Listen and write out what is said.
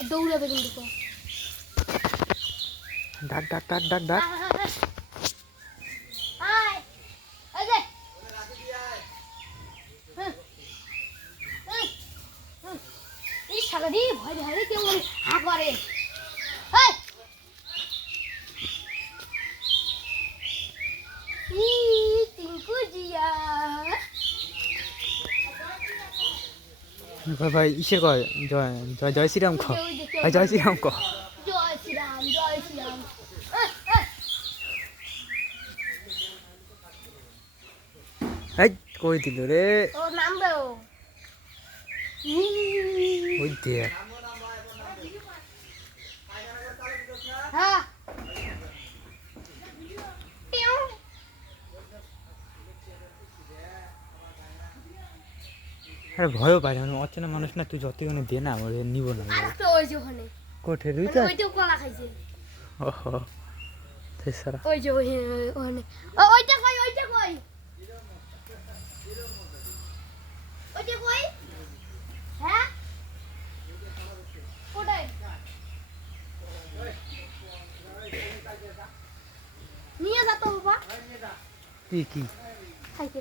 দৌড়াবে কিন্তু ডাক ডাক ডাক ডাক ডাক আয় এই যে এই শালা দি ভয় ভয় কেউ হা করে এই টিঙ্কু জিয়া ভাই ভাই ইসের কয় জয় জয় জয় শ্রীরাম খ ভাই জয় শ্রীরাম ক জয় শ্রীরাম জয় শ্রীরাম এই কই দিল রে ও নাম দাও ওই দে হ্যাঁ আরে ভয়ও পাই না অচেনা মানুষ না তুই যতই ওনে দে না ওরে নিব না আরেকটা ওই যে ওখানে কোঠে রুইতা ওইটাও কলা খাইছে ওহো তেসারা ওই যে ওখানে ওইটা কই ওইটা কই ওইটা কই হ্যাঁ কোথায় নিয়ে যা তো বাবা কি কি খাইতে